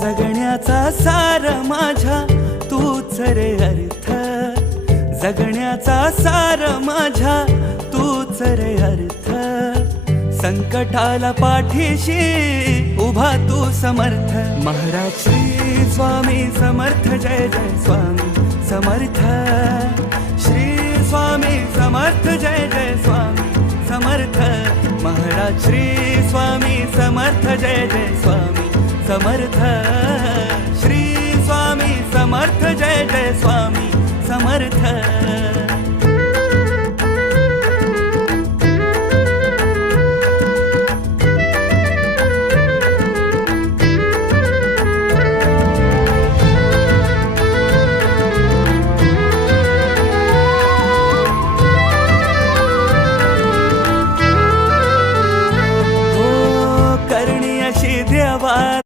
जगण्याचा सार माझ्या तूच रे अर्थ, जगण्याचा सार माझ्या तूच रे अर्थ. संकटाला पाठीशी उभा तू समर्थ. महाराज श्री स्वामी समर्थ, जय जय स्वामी समर्थ. श्री स्वामी समर्थ, जय जय स्वामी समर्थ. महाराज श्री स्वामी समर्थ, जय जय स्वामी समर्थ. श्री स्वामी समर्थ, जय जय स्वामी समर्थ.